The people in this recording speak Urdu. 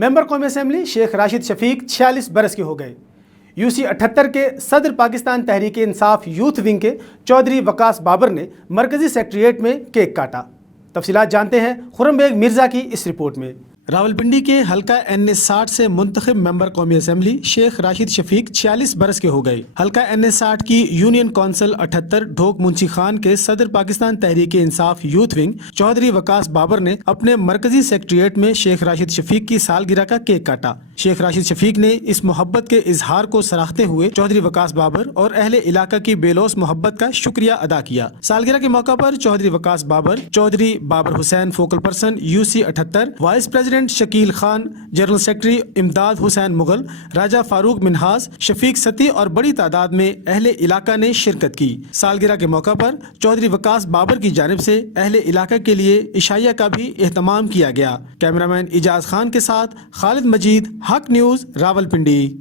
ممبر قومی اسمبلی شیخ راشد شفیق 46 برس کے ہو گئے۔ UC 78 کے صدر پاکستان تحریک انصاف یوتھ ونگ کے چودھری وقاص بابر نے مرکزی سیکریٹریٹ میں کیک کاٹا۔ تفصیلات جانتے ہیں خرم بیگ مرزا کی اس رپورٹ میں۔ راولپنڈی کے حلقہ NS 60 سے منتخب ممبر قومی اسمبلی شیخ راشد شفیق 46 برس کے ہو گئے۔ حلقہ NS 60 کی یونین کونسل 78 ڈھوک منشی خان کے صدر پاکستان تحریک انصاف یوتھ ونگ چودھری وقاص بابر نے اپنے مرکزی سیکریٹریٹ میں شیخ راشد شفیق کی سالگرہ کا کیک کاٹا۔ شیخ راشد شفیق نے اس محبت کے اظہار کو سراہتے ہوئے چودھری وقاص بابر اور اہل علاقہ کی بے لوث محبت کا شکریہ ادا کیا۔ سالگرہ کے موقع پر Chaudhry Waqas Babar, Chaudhry Babar Hussain focal person UC 78، vice president Shakeel Khan, general secretary Imdad Hussain Mughal, راجہ فاروق منہاز، شفیق ستی اور بڑی تعداد میں اہل علاقہ نے شرکت کی۔ سالگرہ کے موقع پر چودھری وقاص بابر کی جانب سے اہل علاقہ کے لیے عشائیہ کا بھی اہتمام کیا گیا۔ کیمرہ مین اجاز خان کے ساتھ خالد مجید، حق نیوز، راولپنڈی۔